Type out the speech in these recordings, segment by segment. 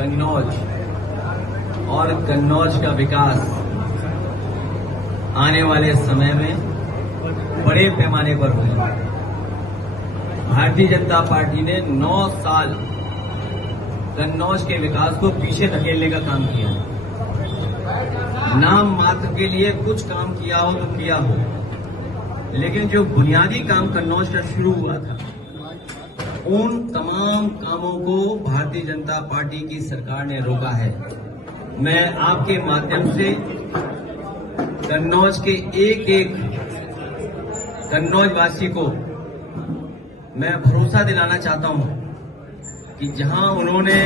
कन्नौज और कन्नौज का विकास आने वाले समय में बड़े पैमाने पर होगा। भारतीय जनता पार्टी ने 9 साल कन्नौज के विकास को पीछे धकेलने का काम किया। नाम मात्र के लिए कुछ काम किया हो तो किया हो, लेकिन जो बुनियादी काम कन्नौज का शुरू हुआ था, उन तमाम कामों को भारतीय जनता पार्टी की सरकार ने रोका है। मैं आपके माध्यम से कन्नौज के एक कन्नौज वासी को मैं भरोसा दिलाना चाहता हूं कि जहां उन्होंने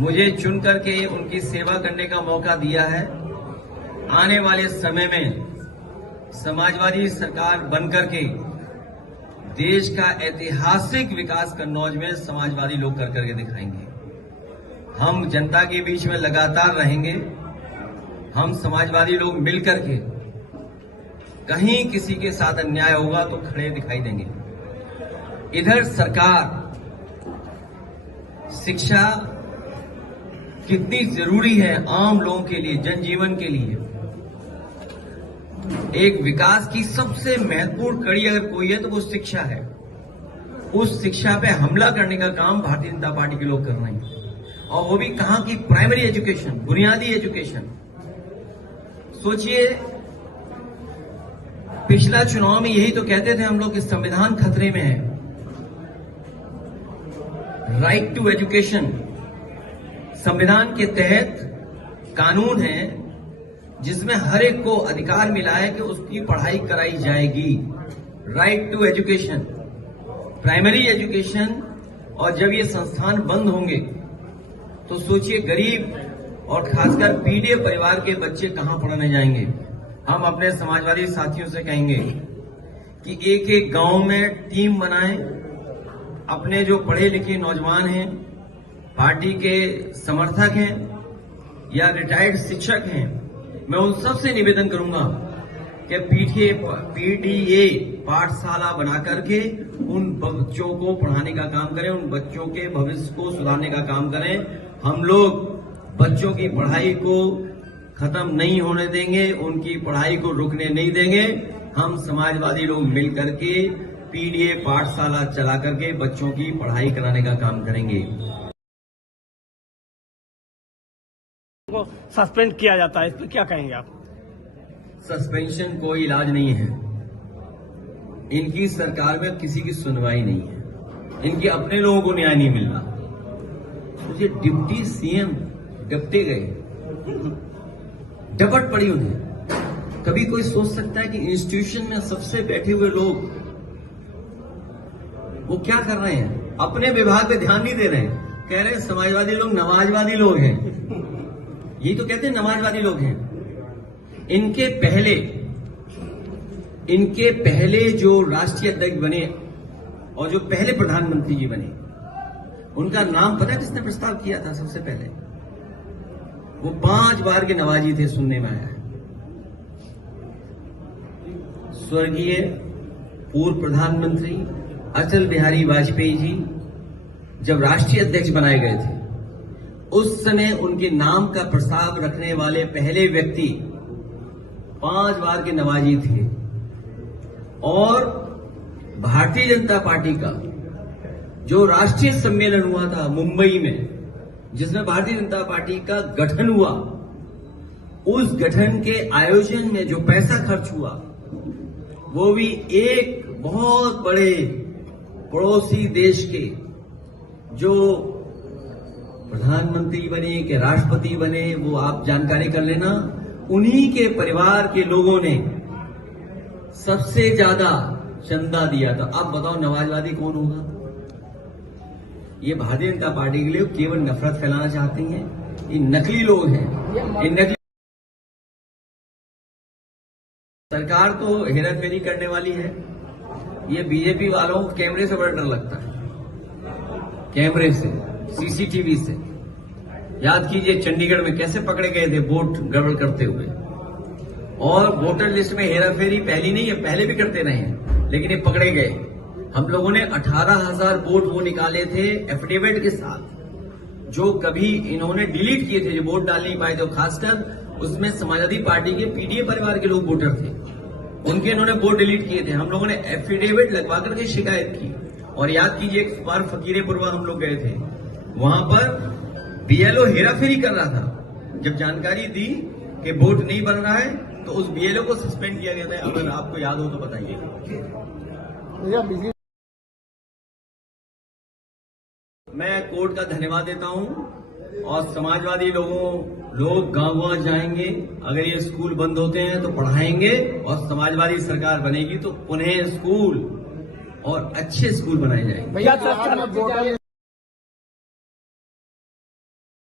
मुझे चुन करके उनकी सेवा करने का मौका दिया है, आने वाले समय में समाजवादी सरकार बनकर के देश का ऐतिहासिक विकास कन्नौज में समाजवादी लोग कर करके दिखाएंगे। हम जनता के बीच में लगातार रहेंगे। हम समाजवादी लोग मिलकर के कहीं किसी के साथ अन्याय होगा तो खड़े दिखाई देंगे। इधर सरकार शिक्षा कितनी जरूरी है आम लोगों के लिए, जनजीवन के लिए। एक विकास की सबसे महत्वपूर्ण कड़ी अगर कोई है तो वो शिक्षा है। उस शिक्षा पे हमला करने का काम भारतीय जनता पार्टी के लोग कर रहे हैं, और वो भी कहां की प्राइमरी एजुकेशन, बुनियादी एजुकेशन। सोचिए, पिछला चुनाव में यही तो कहते थे हम लोग कि संविधान खतरे में है। राइट टू एजुकेशन संविधान के तहत कानून है जिसमें हर एक को अधिकार मिला है कि उसकी पढ़ाई कराई जाएगी। Right to education, primary education. और जब ये संस्थान बंद होंगे तो सोचिए गरीब और खासकर पीड़ित परिवार के बच्चे कहां पढ़ने जाएंगे। हम अपने समाजवादी साथियों से कहेंगे कि एक एक गांव में टीम बनाएं। अपने जो पढ़े लिखे नौजवान हैं, पार्टी के समर्थक हैं या रिटायर्ड शिक्षक हैं, मैं उन सबसे निवेदन करूंगा कि पीडीए पाठशाला बना करके उन बच्चों को पढ़ाने का काम करें, उन बच्चों के भविष्य को सुधारने का काम करें। हम लोग बच्चों की पढ़ाई को खत्म नहीं होने देंगे, उनकी पढ़ाई को रुकने नहीं देंगे। हम समाजवादी लोग मिल करके पीडीए पाठशाला चला करके बच्चों की पढ़ाई कराने का काम करेंगे। को सस्पेंड किया जाता है, इस पर क्या कहेंगे आप? सस्पेंशन कोई इलाज नहीं है। इनकी सरकार में किसी की सुनवाई नहीं है। इनके अपने लोगों को न्याय नहीं मिल रहा। मुझे डिप्टी सीएम डपटे गए, डपट पड़ी उन्हें। कभी कोई सोच सकता है कि इंस्टीट्यूशन में सबसे बैठे हुए लोग वो क्या कर रहे हैं? अपने विभाग पे ध्यान नहीं दे रहे हैं। कह रहे हैं समाजवादी लोग नमाजवादी लोग हैं। यही तो कहते हैं नमाजवादी लोग हैं। इनके पहले जो राष्ट्रीय अध्यक्ष बने और जो पहले प्रधानमंत्री जी बने, उनका नाम पता है किसने प्रस्ताव किया था? सबसे पहले वो 5 बार के नवाजी थे, सुनने में आया है। स्वर्गीय पूर्व प्रधानमंत्री अटल बिहारी वाजपेयी जी जब राष्ट्रीय अध्यक्ष बनाए गए थे, उस समय उनके नाम का प्रस्ताव रखने वाले पहले व्यक्ति 5 बार के नवाजी थे। और भारतीय जनता पार्टी का जो राष्ट्रीय सम्मेलन हुआ था मुंबई में, जिसमें भारतीय जनता पार्टी का गठन हुआ, उस गठन के आयोजन में जो पैसा खर्च हुआ, वो भी एक बहुत बड़े पड़ोसी देश के जो प्रधानमंत्री बने कि राष्ट्रपति बने, वो आप जानकारी कर लेना। उन्हीं के परिवार के लोगों ने सबसे ज्यादा चंदा दिया था। अब बताओ नमाजवादी कौन होगा? ये भारतीय जनता पार्टी के लिए केवल नफरत फैलाना चाहती हैं। ये नकली लोग हैं। ये नकली सरकार तो हेराफेरी करने वाली है। ये बीजेपी वालों को कैमरे से बड़ा डर लगता है, कैमरे से, सीसीटीवी से। याद कीजिए चंडीगढ़ में कैसे पकड़े गए थे वोट गड़बड़ करते हुए। और वोटर लिस्ट में हेराफेरी पहली नहीं है, पहले भी करते रहे हैं, लेकिन ये पकड़े गए। हम लोगों ने 18,000 वोट वो निकाले थे एफिडेविट के साथ, जो कभी इन्होंने डिलीट किए थे, जो वोट डाल नहीं पाए थे। खासकर उसमें समाजवादी पार्टी के पीडीए परिवार के लोग वोटर थे, उनके इन्होंने वोट डिलीट किए थे। हम लोगों ने एफिडेविट लगवा करके शिकायत की। और याद कीजिए, एक बार फकीरेपुरवा हम लोग गए थे, वहां पर बीएलओ हेराफेरी कर रहा था। जब जानकारी दी कि वोट नहीं बन रहा है तो उस बीएलओ को सस्पेंड किया गया था। अगर आपको याद हो तो बताइए। मैं कोर्ट का धन्यवाद देता हूं और समाजवादी लोग गांव जाएंगे। अगर ये स्कूल बंद होते हैं तो पढ़ाएंगे, और समाजवादी सरकार बनेगी तो पुनः स्कूल और अच्छे स्कूल बनाए जाएंगे। भैया